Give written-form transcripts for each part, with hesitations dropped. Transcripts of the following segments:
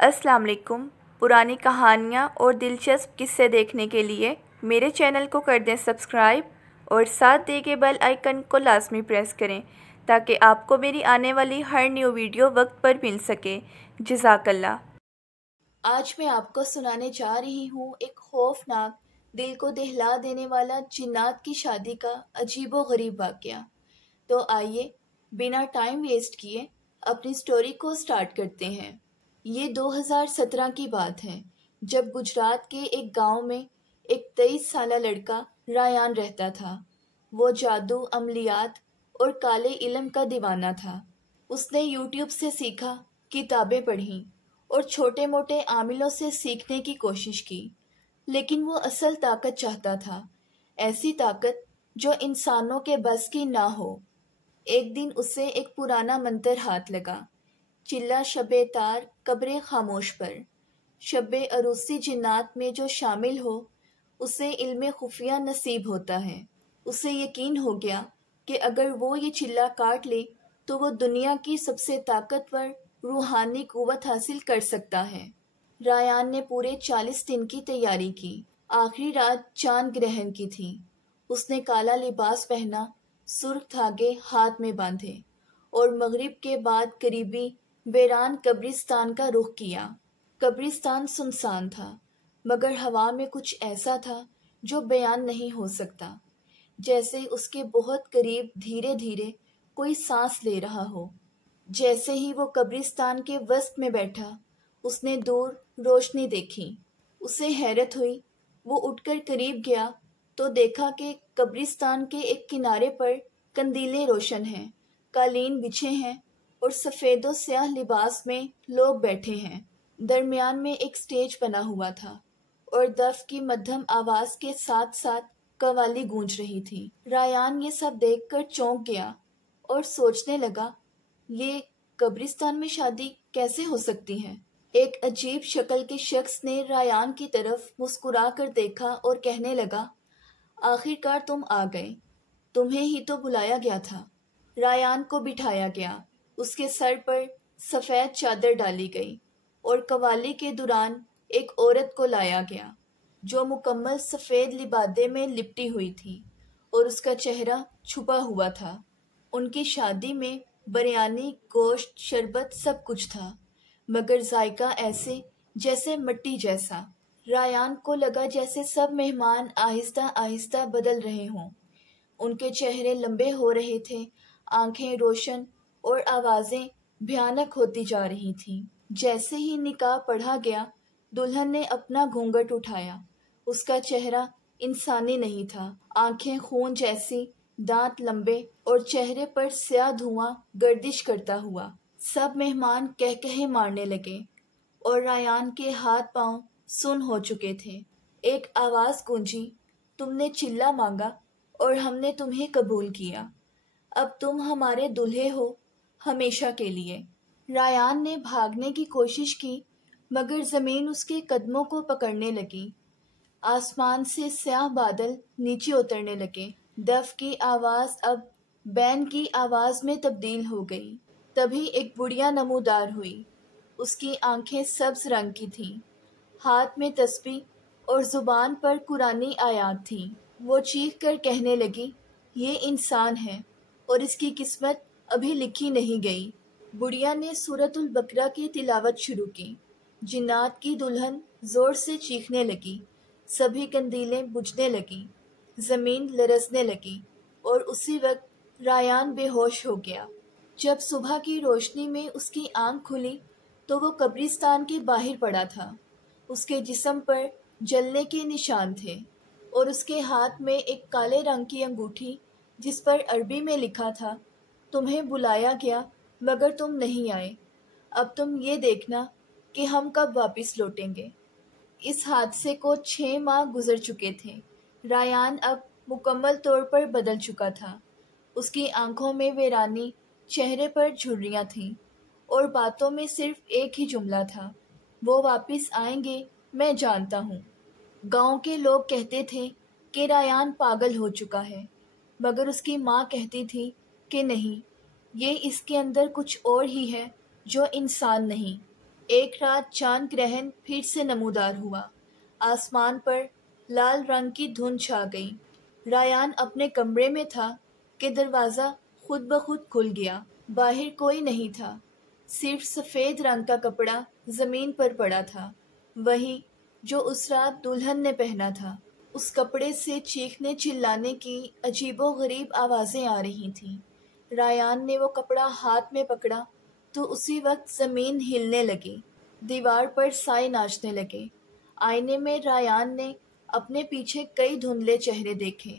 अस्सलाम वालेकुम। पुरानी कहानियाँ और दिलचस्प किस्से देखने के लिए मेरे चैनल को कर दें सब्सक्राइब और साथ दिए गए बेल आइकन को लाजमी प्रेस करें ताकि आपको मेरी आने वाली हर न्यू वीडियो वक्त पर मिल सके। जज़ाकल्लाह। आज मैं आपको सुनाने जा रही हूँ एक खौफनाक, दिल को दहला देने वाला जिन्नात की शादी का अजीबो गरीब वाक़या। तो आइए बिना टाइम वेस्ट किए अपनी स्टोरी को स्टार्ट करते हैं। ये 2017 की बात है, जब गुजरात के एक गांव में एक 23 साला लड़का रायान रहता था। वो जादू, अमलियात और काले इल्म का दीवाना था। उसने यूट्यूब से सीखा, किताबें पढ़ीं और छोटे मोटे आमिलों से सीखने की कोशिश की, लेकिन वो असल ताकत चाहता था, ऐसी ताकत जो इंसानों के बस की ना हो। एक दिन उसे एक पुराना मंतर हाथ लगा, चिल्ला शबे तार कब्रे खामोश पर। शबे अरूसी जिन्नात में जो शामिल हो उसे इल्मे खुफिया नसीब होता है। उसे यकीन हो गया कि अगर वो ये चिल्ला काट ले तो वो दुनिया की सबसे ताकतवर रूहानी कुव्वत हासिल कर सकता है। रायान ने पूरे 40 दिन की तैयारी की। आखिरी रात चांद ग्रहण की थी। उसने काला लिबास पहना, सुर्ख धागे हाथ में बांधे और मगरिब के बाद करीबी वीरान कब्रिस्तान का रुख किया। कब्रिस्तान सुनसान था, मगर हवा में कुछ ऐसा था जो बयान नहीं हो सकता, जैसे उसके बहुत करीब धीरे धीरे कोई सांस ले रहा हो। जैसे ही वो कब्रिस्तान के वस्त में बैठा, उसने दूर रोशनी देखी। उसे हैरत हुई। वो उठकर करीब गया तो देखा कि कब्रिस्तान के एक किनारे पर कंदीलें रोशन हैं, कालीन बिछे हैं और सफ़ेदो स्याह लिबास में लोग बैठे हैं। दरमियान में एक स्टेज बना हुआ था और दफ की मध्यम आवाज के साथ साथ कवाली गूंज रही थी। रायान ये सब देखकर चौंक गया और सोचने लगा, ये कब्रिस्तान में शादी कैसे हो सकती है। एक अजीब शक्ल के शख्स ने रायान की तरफ मुस्कुरा कर देखा और कहने लगा, आखिरकार तुम आ गए, तुम्हें ही तो बुलाया गया था। रायान को बिठाया गया, उसके सर पर सफ़ेद चादर डाली गई और कवाली के दौरान एक औरत को लाया गया जो मुकम्मल सफ़ेद लिबादे में लिपटी हुई थी और उसका चेहरा छुपा हुआ था। उनकी शादी में बिरयानी, गोश्त, शरबत सब कुछ था, मगर जायका ऐसे जैसे मिट्टी जैसा। रायान को लगा जैसे सब मेहमान आहिस्ता आहिस्ता बदल रहे हों। उनके चेहरे लंबे हो रहे थे, आंखें रोशन और आवाज़ें भयानक होती जा रही थीं। जैसे ही निकाह पढ़ा गया, दुल्हन ने अपना घूंघट उठाया। उसका चेहरा इंसानी नहीं था, आंखें खून जैसी, दांत लंबे और चेहरे पर स्याह धुआं गर्दिश करता हुआ। सब मेहमान कहकहे मारने लगे और रायान के हाथ पांव सुन हो चुके थे। एक आवाज़ गूंजी, तुमने चिल्ला मांगा और हमने तुम्हें कबूल किया। अब तुम हमारे दूल्हे हो, हमेशा के लिए। रायान ने भागने की कोशिश की, मगर जमीन उसके कदमों को पकड़ने लगी। आसमान से स्याह बादल नीचे उतरने लगे। दफ की आवाज अब बैंड की आवाज में तब्दील हो गई। तभी एक बुढ़िया नमूदार हुई। उसकी आंखें सब्ज रंग की थीं, हाथ में तस्बीह और जुबान पर कुरानी आयात थीं। वो चीख कर कहने लगी, ये इंसान है और इसकी किस्मत अभी लिखी नहीं गई। बुढ़िया ने सूरतुल बकरा की तिलावत शुरू की। जिन्नात की दुल्हन जोर से चीखने लगी, सभी कंदीलें बुझने लगी, जमीन लरसने लगी और उसी वक्त रायान बेहोश हो गया। जब सुबह की रोशनी में उसकी आंख खुली तो वो कब्रिस्तान के बाहर पड़ा था। उसके जिस्म पर जलने के निशान थे और उसके हाथ में एक काले रंग की अंगूठी, जिस पर अरबी में लिखा था, तुम्हें बुलाया गया मगर तुम नहीं आए, अब तुम ये देखना कि हम कब वापस लौटेंगे। इस हादसे को 6 माह गुजर चुके थे। रायान अब मुकम्मल तौर पर बदल चुका था। उसकी आंखों में वीरानी, चेहरे पर झुर्रियाँ थीं और बातों में सिर्फ एक ही जुमला था, वो वापस आएंगे, मैं जानता हूँ। गांव के लोग कहते थे कि रायान पागल हो चुका है, मगर उसकी माँ कहती थी कि नहीं, ये इसके अंदर कुछ और ही है जो इंसान नहीं। ایک رات چاند گرہن پھر سے نمودار ہوا۔ آسمان پر لال رنگ کی دھند چھا گئی۔ ریان اپنے کمرے میں تھا کہ دروازہ خود بخود کھل گیا۔ باہر کوئی نہیں تھا، صرف سفید رنگ کا کپڑا زمین پر پڑا تھا، وہی جو اس رات دلہن نے پہنا تھا۔ اس کپڑے سے چیخنے چلانے کی عجیب و غریب آوازیں آ رہی تھیں۔ ریان نے وہ کپڑا ہاتھ میں پکڑا تو اسی وقت زمین ہلنے لگی، دیوار پر سائے ناچنے لگے۔ آئینے میں ریان نے اپنے پیچھے کئی دھندلے چہرے دیکھے۔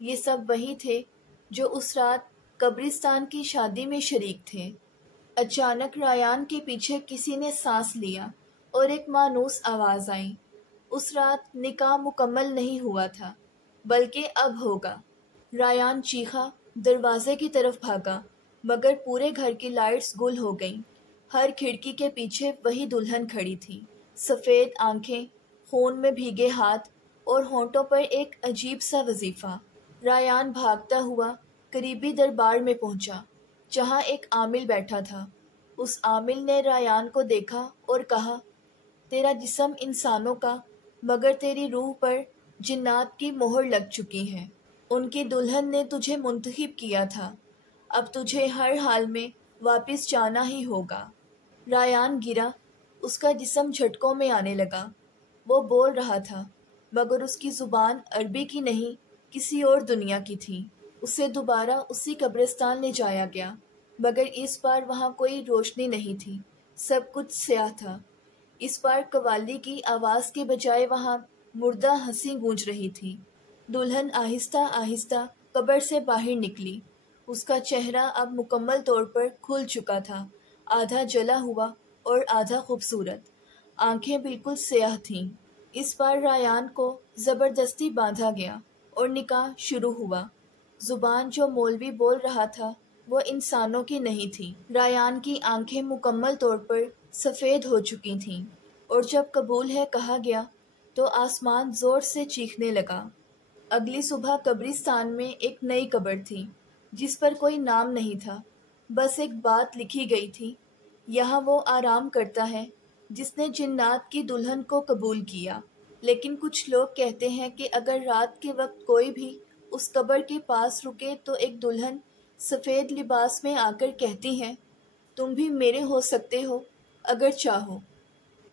یہ سب وہی تھے جو اس رات قبرستان کی شادی میں شریک تھے۔ اچانک ریان کے پیچھے کسی نے سانس لیا اور ایک مانوس آواز آئی۔ اس رات نکاح مکمل نہیں ہوا تھا، بلکہ اب ہوگا۔ ریان چیخا، دروازے کی طرف بھاگا، مگر پورے گھر کی لائٹس گل ہو گئیں۔ ہر کھڑکی کے پیچھے وہی دلہن کھڑی تھی، سفید آنکھیں، خون میں بھیگے ہاتھ اور ہونٹوں پر ایک عجیب سا وظیفہ۔ ریان بھاگتا ہوا قریبی دربار میں پہنچا، جہاں ایک عامل بیٹھا تھا۔ اس عامل نے ریان کو دیکھا اور کہا، تیرا جسم انسانوں کا، مگر تیری روح پر جنات کی مہر لگ چکی ہے۔ ان کی دلہن نے تجھے منتخب کیا تھا، اب تجھے ہر حال میں واپس جانا ہی ہوگا۔ ریان گرا، اس کا جسم جھٹکوں میں آنے لگا۔ وہ بول رہا تھا، مگر اس کی زبان عربی کی نہیں، کسی اور دنیا کی تھی۔ اسے دوبارہ اسی قبرستان لے جایا گیا، مگر اس بار وہاں کوئی روشنی نہیں تھی، سب کچھ سیاہ تھا۔ اس بار قوالی کی آواز کے بجائے وہاں مردہ ہنسی گونج رہی تھی۔ دلہن آہستہ آہستہ قبر سے باہر نکلی۔ اس کا چہرہ اب مکمل طور پر کھل چکا تھا، آدھا جلا ہوا اور آدھا خوبصورت۔ آنکھیں بالکل سیاہ تھیں۔ اس بار ریان کو زبردستی باندھا گیا اور نکاح شروع ہوا۔ زبان جو مولوی بول رہا تھا وہ انسانوں کی نہیں تھی۔ ریان کی آنکھیں مکمل طور پر سفید ہو چکی تھیں، اور جب قبول ہے کہا گیا تو آسمان زور سے چیخنے لگا۔ اگلی صبح قبرستان میں ایک نئی قبر تھی، جس پر کوئی نام نہیں تھا، بس ایک بات لکھی گئی تھی، یہاں وہ آرام کرتا ہے جس نے جنات کی دلہن کو قبول کیا۔ لیکن کچھ لوگ کہتے ہیں کہ اگر رات کے وقت کوئی بھی اس قبر کے پاس رکے تو ایک دلہن سفید لباس میں آ کر کہتی ہے، تم بھی میرے ہو سکتے ہو اگر چاہو۔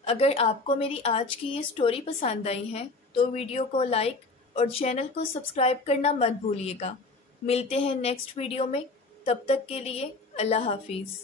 اگر آپ کو میری آج کی یہ سٹوری پسند آئی ہے تو ویڈیو کو لائک اور چینل کو سبسکرائب کرنا مت بھولیے گا۔ ملتے ہیں نیکسٹ ویڈیو میں، تب تک کے لیے اللہ حافظ۔